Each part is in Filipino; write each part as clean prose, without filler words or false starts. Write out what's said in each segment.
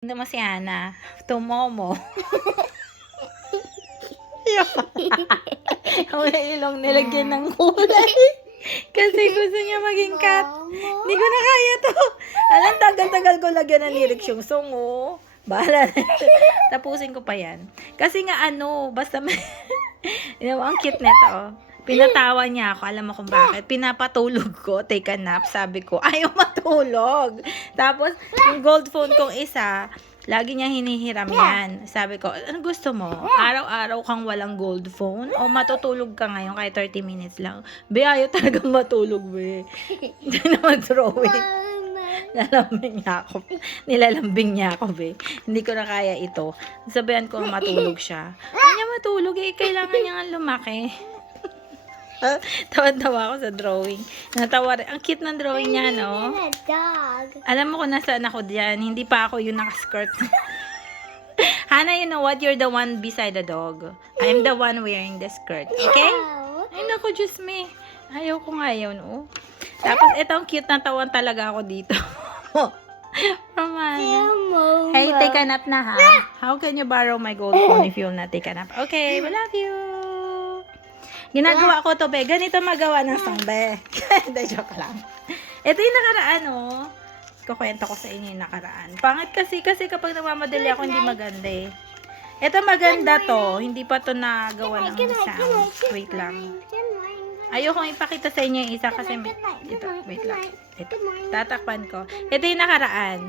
Tignan mo si Hana, tumomo. Ang ilong nilagyan ng kulay. Kasi gusto niya maging cat. Hindi ko na kaya to. Alam, tagal-tagal ko lagyan ng lyrics yung song, oh. Bahala na. Tapusin ko pa yan. Kasi nga basta may... ang cute nito, oh. Pinatawa niya ako. Alam mo kung bakit? Pinapatulog ko. Take a nap. Sabi ko, ayaw matulog. Tapos, yung gold phone kong isa, lagi niya hinihiram yan. Sabi ko, ano gusto mo? Araw-araw kang walang gold phone? O matutulog ka ngayon kahit 30 minutes lang? Be, ayaw talaga matulog, be. Hindi naman drawing. Nilalambing niya ako, be. Hindi ko na kaya ito. Sabihan ko matulog siya. Hindi niya matulog, eh. Kailangan niya nga lumaki. Tawa-tawa ako sa drawing. Natawa rin. Ang cute ng drawing niya, no? Alam mo kung nasaan ako diyan. Hindi pa ako yung nakaskirt. Hana, you know what? You're the one beside the dog. I'm the one wearing the skirt. Okay? Ay, naku, Diyos me. Ayaw ko nga yun, oh. Tapos, ito ang cute na tawan talaga ako dito. Hey, take a nap na, ha? How can you borrow my gold phone if you'll not take a nap? Okay, we love you. Ginagawa ko to, be. Ganito magawa ng song, be. Hindi, joke lang. Ito yung nakaraan, oh. Kukwento ko sa inyo yung nakaraan. Pangit kasi kapag namamadali ako, hindi maganda, eh. Ito maganda to. Hindi pa to nagawa ng sound. Wait lang. Ayoko ipakita sa inyo yung isa kasi ito, wait lang. Ito, tatakpan ko. Ito yung nakaraan.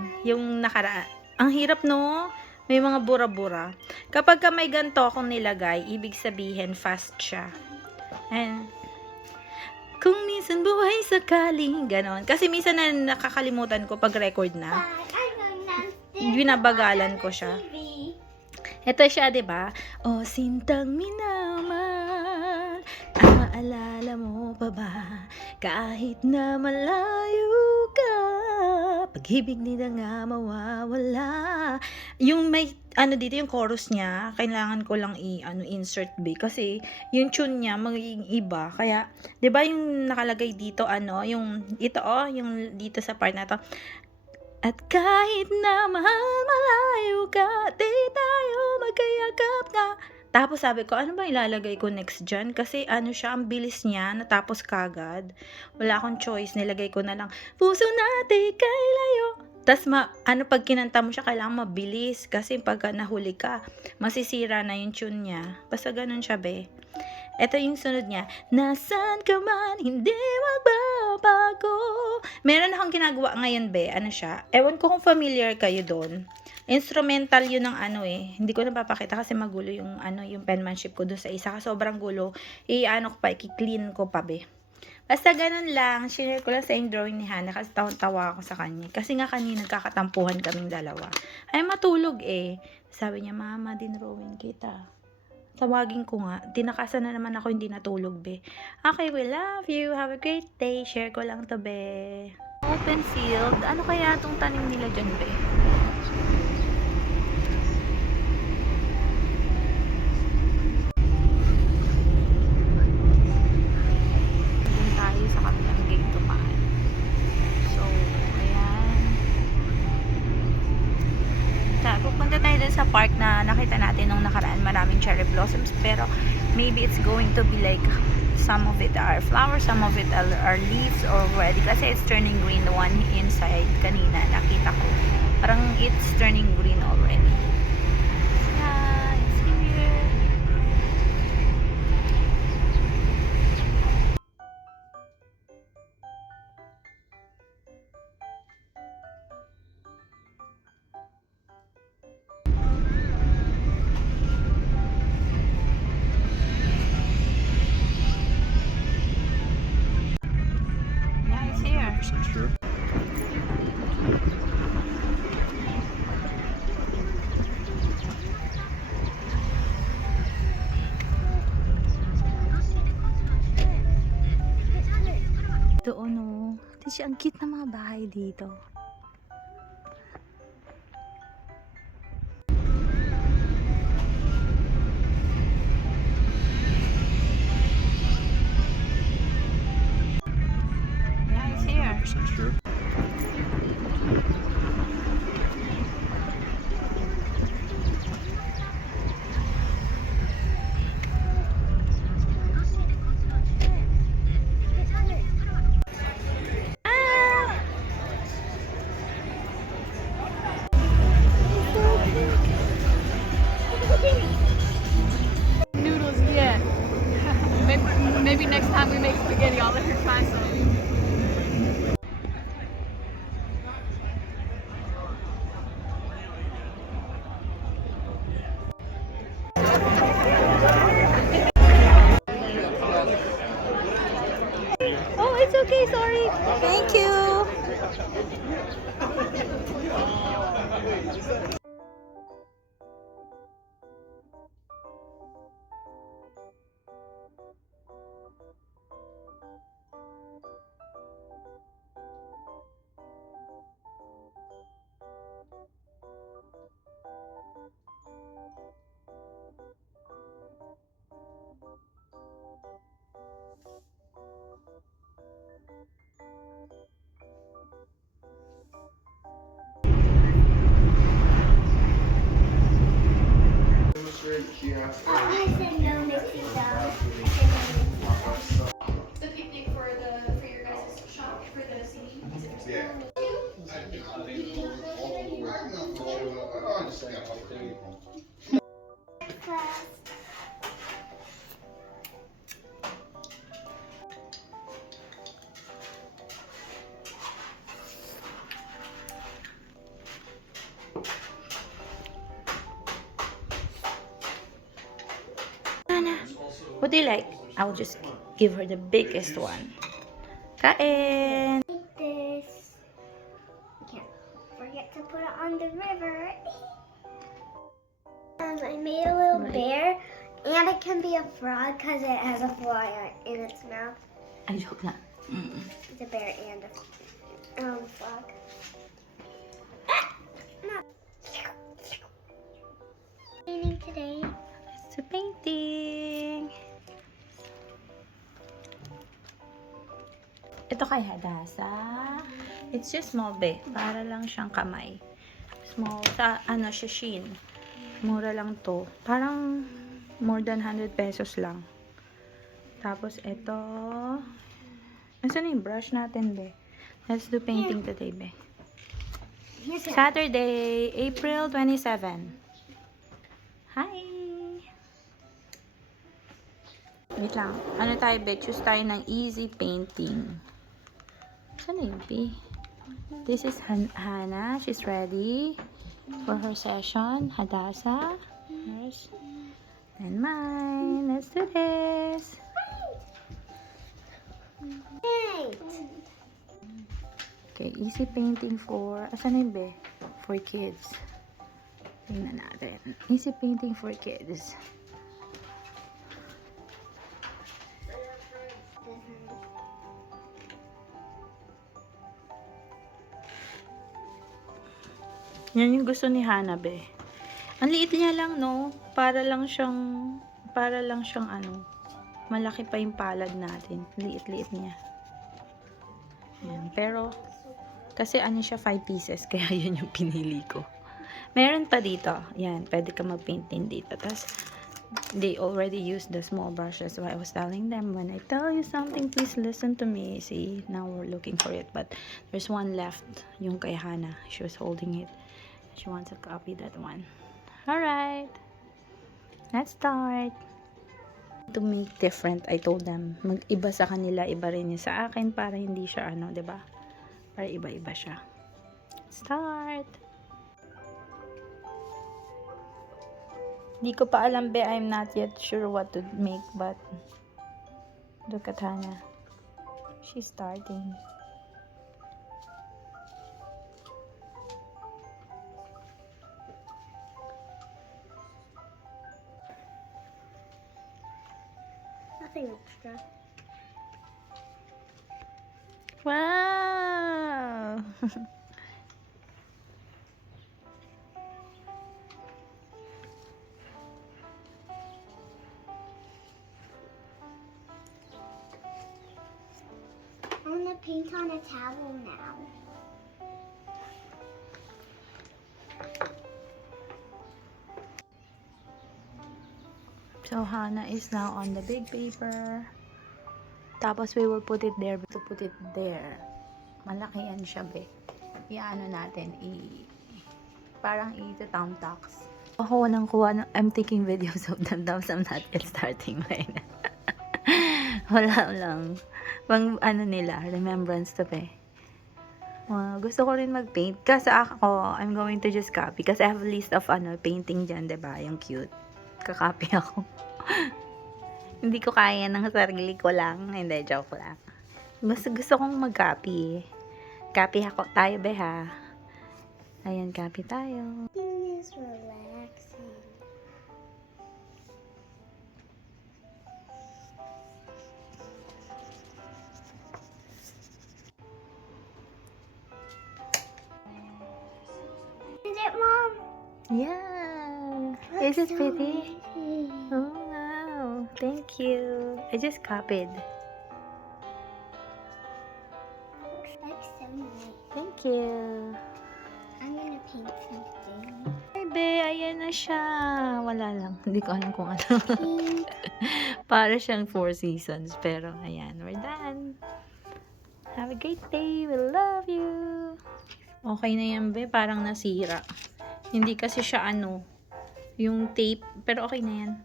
Ang hirap, no? May mga bura-bura. Kapag may ganito akong nilagay, ibig sabihin fast siya. And, kung minsan buhay sakaling ganon. Kasi minsan na nakakalimutan ko pag record na. Binabagalan ko siya. Ito siya, 'di ba? O sintang minamahal, aalala mo pa ba? Kahit na malayo ka, pag-ibig nila nga mawawala. Yung may dito yung chorus niya, kailangan ko lang insert B kasi yung tune niya magiging iba. Kaya 'di ba yung nakalagay dito yung ito yung dito sa part na to. At kahit na malayo ka, di tayo magkayakap na. Tapos sabi ko, ano ba ilalagay ko next dyan? Kasi siya, ang bilis niya, natapos kagad. Wala akong choice, nilagay ko na lang, puso natin kay layo. Tapos pag kinanta mo siya, kailangan mabilis. Kasi pag nahuli ka, masisira na yung tune niya. Basta ganun siya, be. Ito yung sunod niya, nasan ka man, hindi magbabago. Meron akong ginagawa ngayon, be. Ano siya? Ewan ko kung familiar kayo doon. Instrumental yun ng Hindi ko napapakita kasi magulo yung yung penmanship ko doon sa isa. Sobrang gulo. I-clean ko pa, be. Basta ganun lang. Share ko lang sa yung drawing ni Hana kasi tawa ako sa kanya. Kasi nga kanina nagkakatampuhan kaming dalawa. Ay, matulog eh. Sabi niya, mama, din drawing kita. Tawagin ko nga. Tinakasan na naman ako, hindi natulog, be. Okay, we love you. Have a great day. Share ko lang to, be. Open field. Ano kaya itong tanim nila dyan, be? Doon tayo sa kabilang gate tumaan. So, ayan. Pupunta tayo dun sa park na nakita natin nung nakaraan, maraming cherry blossoms, pero maybe it's going to be like some of it are flowers, some of it are leaves already kasi it's turning green. The one inside kanina nakita ko, parang it's turning green already. Yeah, it's here. Sure. Doon, oh. Kasi ang cute na mga bahay dito. Yeah, it's here. Sure. okay, sorry. Thank you. I said no, Missy, though. The picnic for your guys' shop for the CD. Yeah. Hana, what do you like? I'll just give her the biggest one. Kain! Like this. Can't forget to put it on the river. I made a little Right. bear, and it can be a frog because it has a fly in its mouth. Ay, joke lang. It's a bear and a frog. No. Painting today. It's a painting. Ito kay Hadasa. It's just small be. Para lang siyang kamay. Small. Sa ano siya, Shein. Mura lang to. Parang more than 100 pesos lang. Tapos ito. Nasaan na yung brush natin, be? Let's do painting today, be. Here's it. Saturday, April 27. Hi! Wait lang. Ano tayo, be? Choose tayo ng easy painting. Saan na yun, be? This is Hannah. She's ready for her session. Hadasa. Hers. And mine. Let's do this. Hey. Okay, easy painting for... Asan na yun, be? For kids. Tingnan natin. Easy painting for kids. Yan yung gusto ni Hana, be. Ang liit niya lang, no? Para lang siyang ano, malaki pa yung palad natin. Liit-liit niya. Yan. Pero, kasi ano siya, 5 pieces, kaya yun yung pinili ko. Meron pa dito. Yan, pwede ka mag-paint din dito. Tapos, they already used the small brush. That's why I was telling them, when I tell you something, please listen to me. See, now we're looking for it. But, there's one left, yung kay Hana. She was holding it. She wants to copy that one. Alright. Let's start. To make different, I told them, mag-iba sa kanila, iba rin yung sa akin para hindi siya ano, 'di ba? Para iba-iba siya. Start. Hindi ko pa alam, be. I'm not yet sure what to make, but look at Hannah. She's starting. Nothing extra. Wow! I want to paint on a towel now. So, Hannah is now on the big paper. Tapos, we will put it there. To put it there. Malaki yan siya, be. I-ano natin, parang i-thumbtacks. Ako nang kuha ng, I'm taking videos of them. I'm not yet starting mine. Wala lang. Pang ano nila, remembrance to, be. Gusto ko rin mag-paint. Kasi ako, I'm going to just copy. Kasi I have a list of painting dyan, diba? Yung cute. Kakopy ako. Hindi ko kaya ng sarili ko lang. Hindi, joke lang. Mas gusto kong mag-copy. Copy ako tayo, be, ha? Ayan, copy tayo. It is relaxing. Is it, Mom? Yeah. Looks Is it so pretty? pretty. Oh, wow. Thank you. I just copied. Looks like so nice. Thank you. I'm gonna paint something. Ay, be, ayan na siya. Wala lang. Hindi ko alam kung ano. Pink. Para siyang Four Seasons. Pero, ayan, we're done. Have a great day. We love you. Okay na yan, be. Parang nasira. Hindi kasi siya yung tape. Pero okay na yan.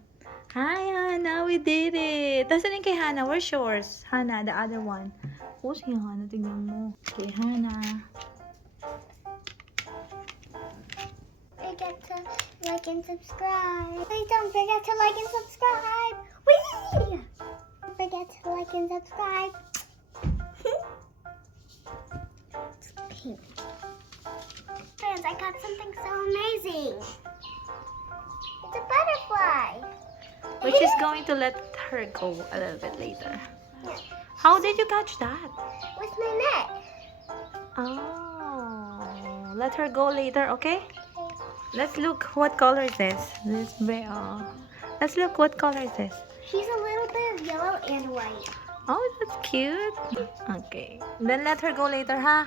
Hi, Hannah. We did it. Tapos na kay Hannah. Where's yours? Hannah, the other one. Oh, si Hannah. Tignan mo. Kay Hannah. Forget to like and subscribe. Please don't forget to like and subscribe. Whee! Don't forget to like and subscribe. It's pink. Friends, I got something so amazing. It's a butterfly. But she's going to let her go a little bit later. How did you catch that? With my net. Oh, let her go later, okay? Let's look. What color is this? Let's look. What color is this? She's a little bit of yellow and white. Oh, that's cute. Okay. Then let her go later, huh?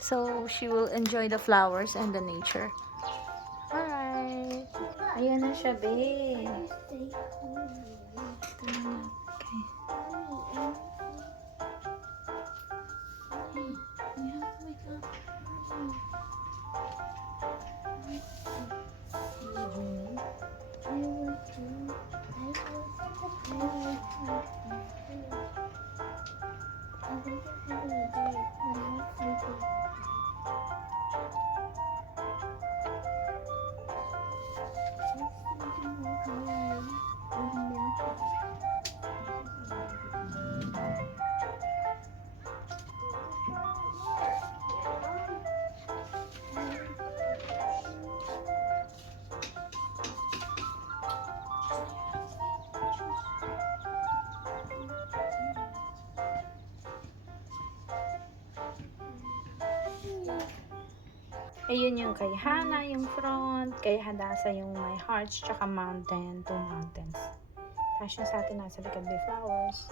So she will enjoy the flowers and the nature. Alright. Ayan na siya, babe. Stay cool. Okay. Ayun yung kay Hannah, yung front. Kay Hadassah, yung may hearts, tsaka mountain, 2 mountains. Tapos yung sa atin nasa likod may flowers.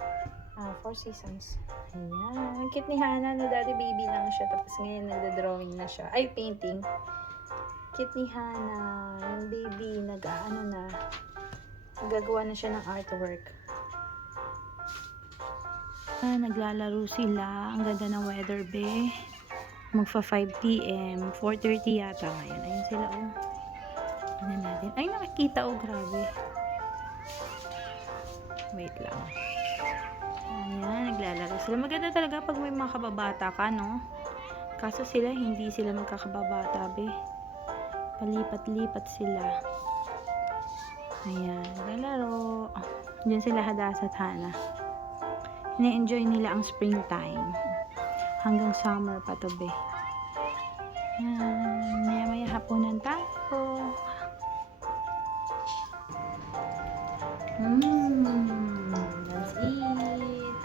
Four Seasons. Ayan. Ang cute ni Hannah, no, daddy baby lang siya. Tapos ngayon nagda-drawing na siya. Ay, painting. Cute ni Hannah. Yung baby, gagawa na siya ng artwork. Naglalaro sila. Ang ganda ng weather, be. Magfa 5 p.m. 4:30 yata ngayon. Ayun sila, oh. Tignan natin. Ay, nakikita, oh. Grabe. Wait lang. Ayan, naglalaro sila. Maganda talaga pag may mga kababata ka, no? Kaso sila, hindi sila magkakababata, be. Palipat-lipat sila. Ayan, naglalaro. Oh, dyan sila Hadassah at Hannah. Ina-enjoy nila ang springtime. Hanggang summer pa to, be. Yan. Maya-maya hapunan tayo. Let's eat.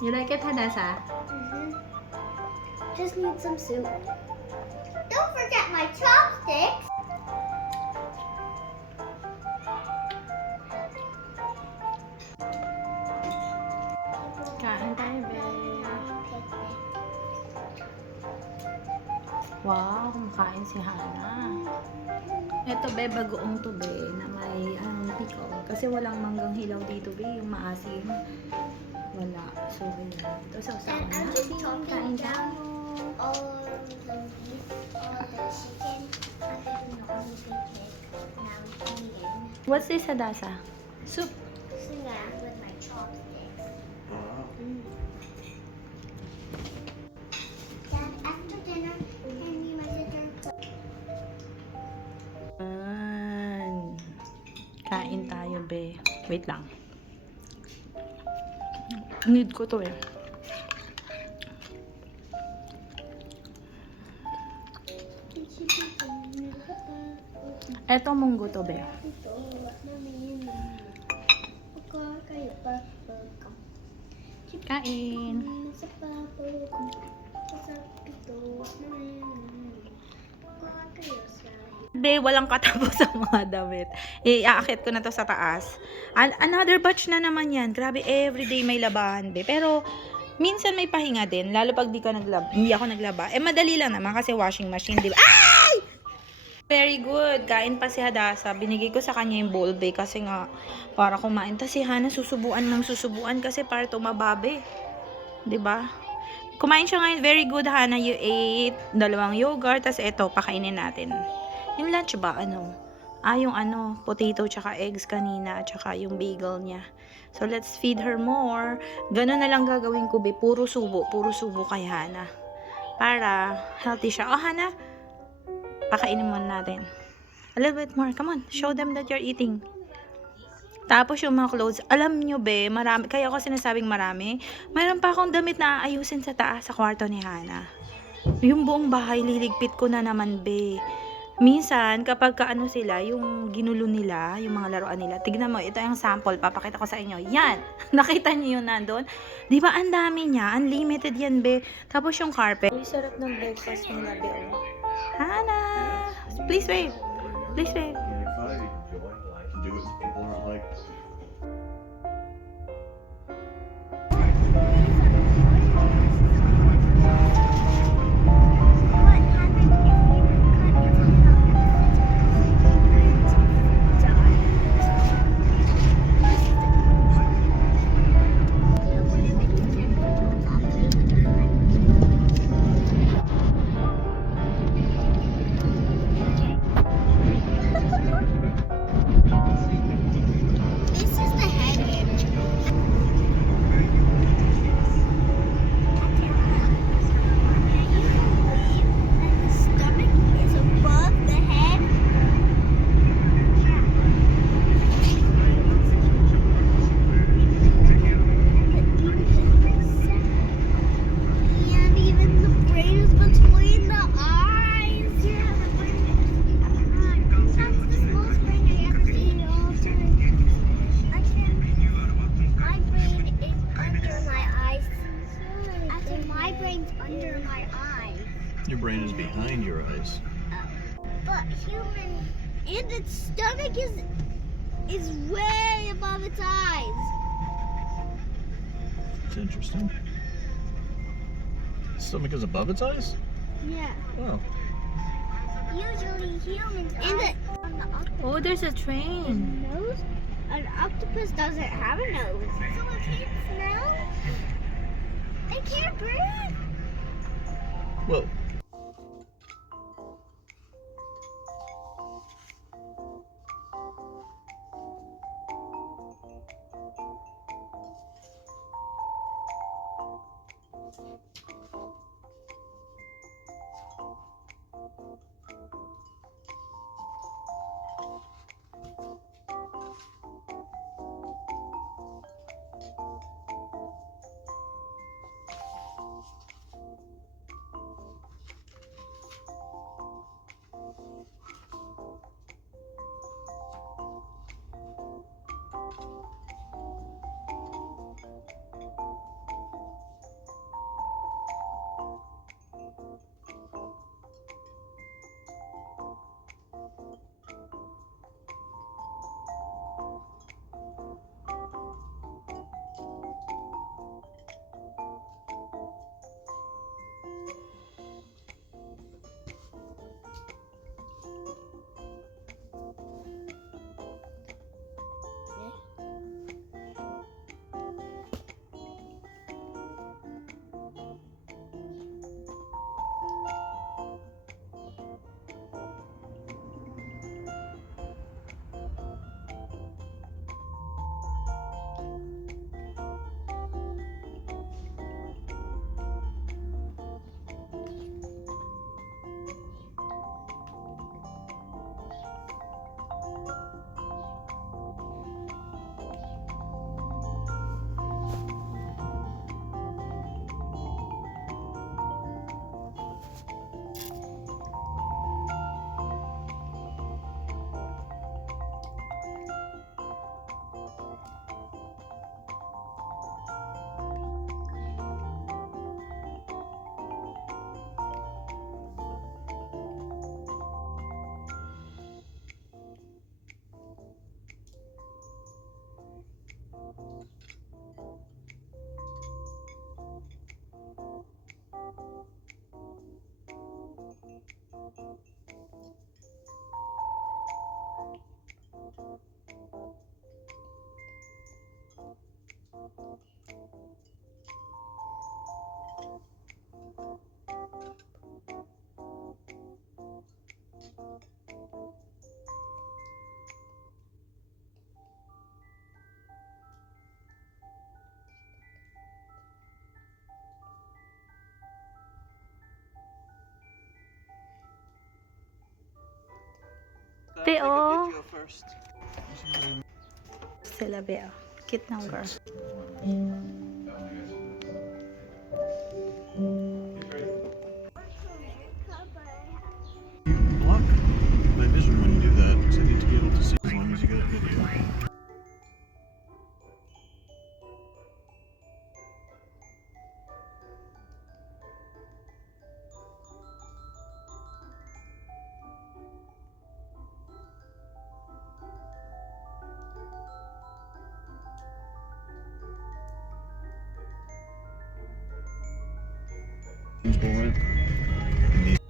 You like it, Hadassah? Just need some soup. Don't forget my chopsticks. Kain tayo, be. Wow, kumakain si Hannah. Ito, be, bagoong to, be, na may pickle. Kasi walang manggang hilaw dito, be, yung maasim. Wala. So, ayan. Ito, sausawan And I'm natin. just chopping Kain down tayo. all the beef, all the chicken. I didn't know any picnic. Now eating. What's this, Hadassah? Soup. So yeah, with my chopsticks. Dad, after dinner, can you my sister? Kain tayo, be. Wait lang. Need ko to eh. Eto munggo to, be. Kain. Be, walang katapos sa mga damit. Iaakit ko na to sa taas. Another batch na naman yan. Grabe, everyday may labahan, be. Pero, minsan may pahinga din. Lalo pag hindi ako naglaba. Madali lang naman kasi washing machine, di ba? Ay! Very good. Kain pa si Hadasa. Binigay ko sa kanya yung bowl, be. Kasi nga, para kumain. Tapos si Hana susubuan kasi para tumababe. Di ba? Kumain siya ngayon. Very good, Hana. You ate 2 yogurt. Tapos eto, pakainin natin. Yung lunch ba, yung potato tsaka eggs kanina, tsaka yung bagel niya. So, let's feed her more. Ganun na lang gagawin ko, be. Puro subo kay Hana. Para healthy siya. Oh, Hana, pakainin muna natin. A little bit more. Come on, show them that you're eating. Tapos yung mga clothes, alam nyo, be, marami, kaya ako sinasabing marami. Mayroon pa akong damit na aayusin sa taas, sa kwarto ni Hana. Yung buong bahay, liligpit ko na naman, be. Minsan, kapag sila, yung ginulo nila, yung mga laruan nila, tignan mo, ito yung sample, papakita ko sa inyo. Yan! Nakita niyo yun nandun? Di ba, ang dami niya? Unlimited yan, be. Tapos yung carpet. Uy, sarap ng breakfast nila, be. Hana! Please wave. Please wave. If I enjoy life and do it, people aren't like, This is the head. The stomach is above the head. And even the brain is between the eyes. Yeah, the brain is between the eyes. That's the smallest brain I ever seen in all time. My brain is under my eyes. I said my brain's under my eye. your brain is behind your eyes. But human and its stomach is way above its eyes. It's interesting. Stomach is above its eyes? Yeah. Oh. Usually humans eyes on the octopus. Oh, there's a train. Nose? An octopus doesn't have a nose. So it can't smell? It can't breathe. Well, oh. Sila, be, oh. Cute ng girl. You block my vision when you do that, because I need to be able to see as long as you got a video. Rent. And these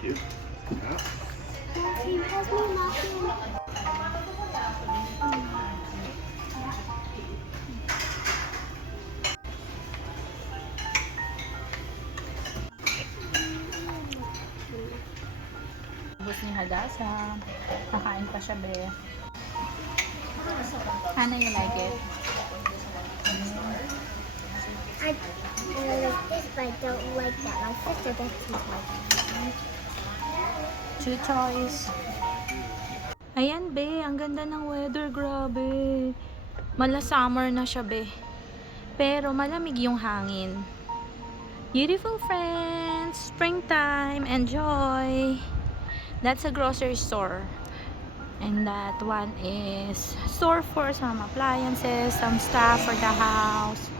cute. He has me knocking. Ubus ni Hadasa. Nakain pa siya, be. Hana, you like it? I like this, but I don't like that. My sister doesn't like it. 2 toys. Ayan, be. Ang ganda ng weather. Grabe. Mala summer na siya, be. Pero malamig yung hangin. Beautiful friends. Springtime. Enjoy. That's a grocery store. And that one is store for some appliances, some stuff for the house.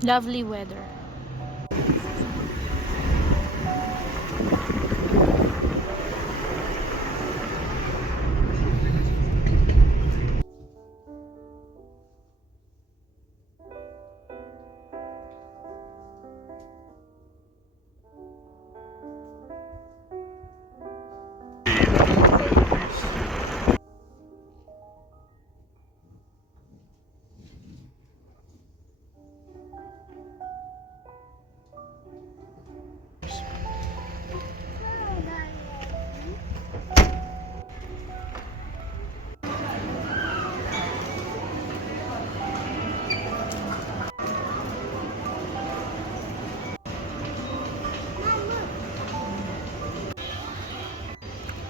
Lovely weather.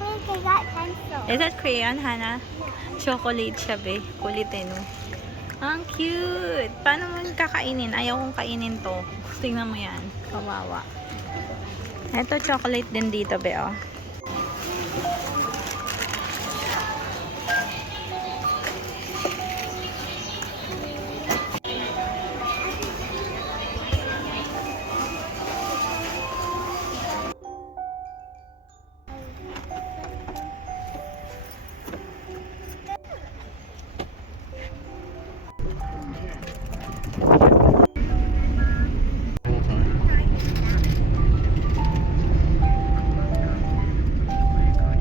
Look, I got pencil. Is that crayon, Hana? Chocolate siya, be. Kulit eh, no? Ang cute! Paano mo kakainin? Ayaw kong kainin to. Tingnan mo yan. Kawawa. Ito, chocolate din dito, be, oh. whole time.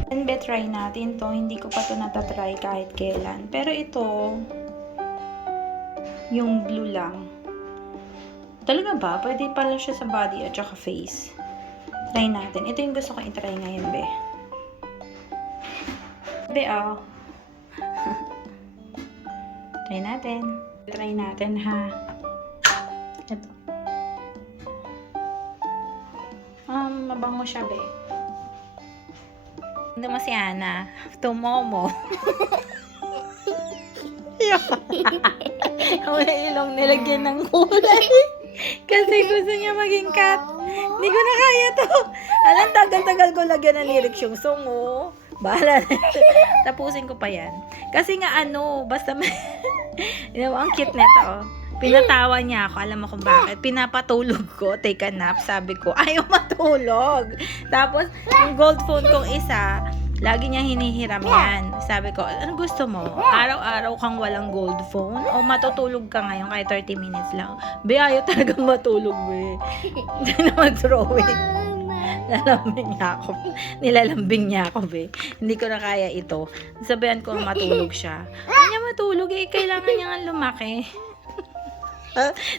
And be, try natin to. Hindi ko pa to natatry kahit kailan. Pero ito, yung blue lang. Talaga ba? Pwede pala siya sa body at saka face. Try natin. Ito yung gusto ko i-try ngayon, be. Be, oh. Try natin. Try natin, ha. Ito. Mabango siya, be. Hindi mo si Ana. Tumomo. Wala ilong nilagyan ng kulay. Kasi gusto niya maging cat. Hindi ko na kaya to. Alam, tagal-tagal ko lagyan ng lyrics yung song, oh. Bahala na. Tapusin ko pa yan. Kasi nga basta ang cute nito, oh. Pinatawa niya ako. Alam mo kung bakit. Pinapatulog ko. Take a nap. Sabi ko, ayaw matulog. Tapos, yung gold phone kong isa, lagi niya hinihiram yan. Sabi ko, ano gusto mo? Araw-araw kang walang gold phone? O matutulog ka ngayon kahit 30 minutes lang? Be, ayaw talagang matulog, be. Hindi na mag-throw it. Lalambing niya ako. Nilalambing niya ako, be. Hindi ko na kaya ito. Sabihan ko matulog siya. Hindi niya matulog eh. Kailangan niya nga lumaki.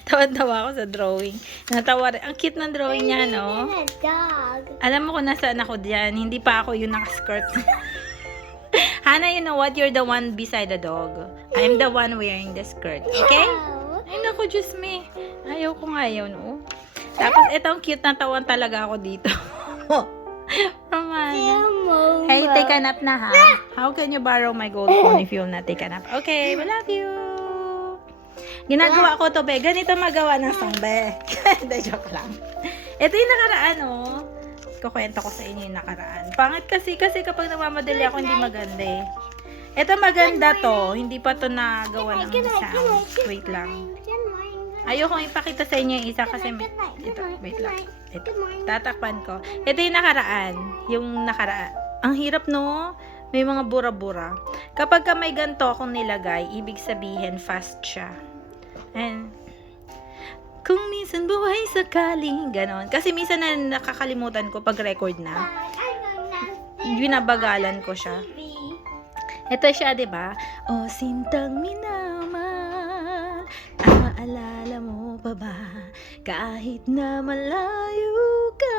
Tawa-tawa ako sa drawing. Natawa rin. Ang cute ng drawing niya, no? A dog. Alam mo kung nasaan ako diyan. Hindi pa ako yung nakaskirt. Hana, you know what? You're the one beside the dog. I'm the one wearing the skirt. Okay? Wow. Ay, naku, Diyos me. Ayaw ko nga yun, no? Tapos, itong cute na tawan talaga ako dito. Romana. Elmo. Hey, take a nap na, ha? How can you borrow my gold phone if you'll not take a nap? Okay, we love you. Ginagawa ko to, be. Ganito magawa ng song, be. Hindi, joke lang. Ito yung nakaraan, oh. Kukwento ko sa inyo yung nakaraan. Pangit kasi kapag namamadali ako, hindi maganda eh. Ito maganda to. Hindi pa to nagawa ng sound. Wait lang. Ayoko ipakita sa inyo yung isa kasi may... Ito, wait lang. Ito. Tatakpan ko. Ito yung nakaraan. Yung nakaraan. Ang hirap, no? May mga bura-bura. Kapag ka may ganito akong nilagay, ibig sabihin fast siya. And kung minsan buhay sakaling ganon. Kasi minsan na nakakalimutan ko pag record na. Binabagalan ko siya. Ito siya, 'di ba? O sintang minamahal, aalala mo pa ba? Kahit na malayo ka,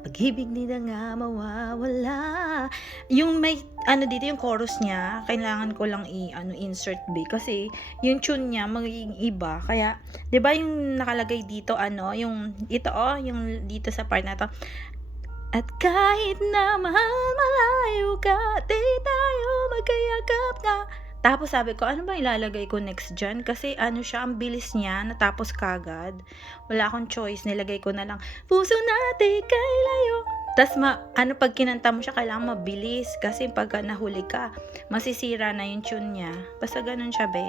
pag-ibig nila nga mawawala. Yung may dito yung chorus niya, kailangan ko lang insert B kasi yung tune niya magiging iba. Kaya 'di ba yung nakalagay dito yung ito yung dito sa part na to. At kahit na mahal malayo ka, di tayo magkayakap na. Tapos sabi ko, ano ba ilalagay ko next dyan? Kasi siya, ang bilis niya, natapos kagad. Wala akong choice, nilagay ko na lang, puso natin kay layo. Tapos pag kinanta mo siya, kailangan mabilis. Kasi pagka nahuli ka, masisira na yung tune niya. Basta ganun siya, be.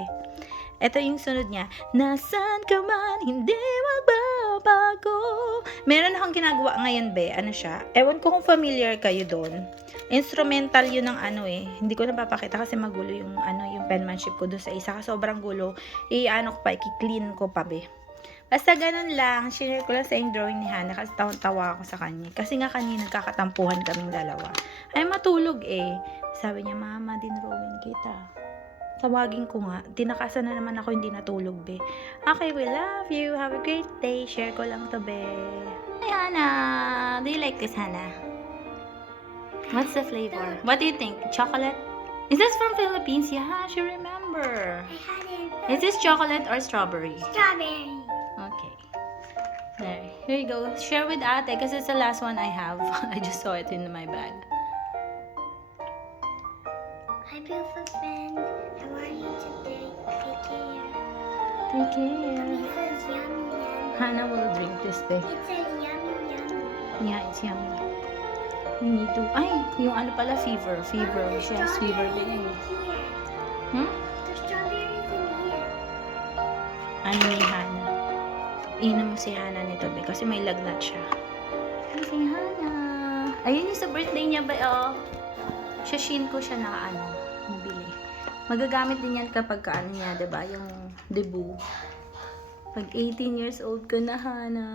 Ito yung sunod niya, nasan ka man, hindi magbabago. Meron akong ginagawa ngayon, be. Ano siya? Ewan ko kung familiar kayo doon. Instrumental yun ng Hindi ko napapakita kasi magulo yung yung penmanship ko doon sa isa. Sobrang gulo. Ko pa, i-clean ko pa, be. Basta ganun lang. Share ko lang sa yung drawing ni Hana kasi tawa ako sa kanya. Kasi nga kanina nagkakatampuhan kaming dalawa. Ay matulog eh. Sabi niya, mama, dinrawing kita. Tawagin ko nga. Tinakasan na naman ako hindi natulog, be. Okay, we love you. Have a great day. Share ko lang to, be. Hi, Hana. Do you like this, Hana? What's the flavor? What do you think? Chocolate? Is this from Philippines? Yeah, she remember. I had it. Is this chocolate or strawberry? Strawberry. Okay. There. Here you go. Share with ate because it's the last one I have. I just saw it in my bag. Hi, beautiful friend. I want you to take care. Take care. It says yummy, yummy. Hana will drink this, babe. It says yummy, yummy. Yeah, it's yummy. We need to... Ay, yung pala, fever. Fever. She has fever. Strawberries in Babe. here. Hmm? There's strawberries in here. Ano ni Hana? Inom mo si Hana nito, be, kasi may lagnat siya. Ay, si Hana. Ayun yung sa birthday niya, ba? Oh. Shashin ko siya nabili. Magagamit din yan kapag niya, diba? Yung debut. Pag 18 years old ka na, Hana.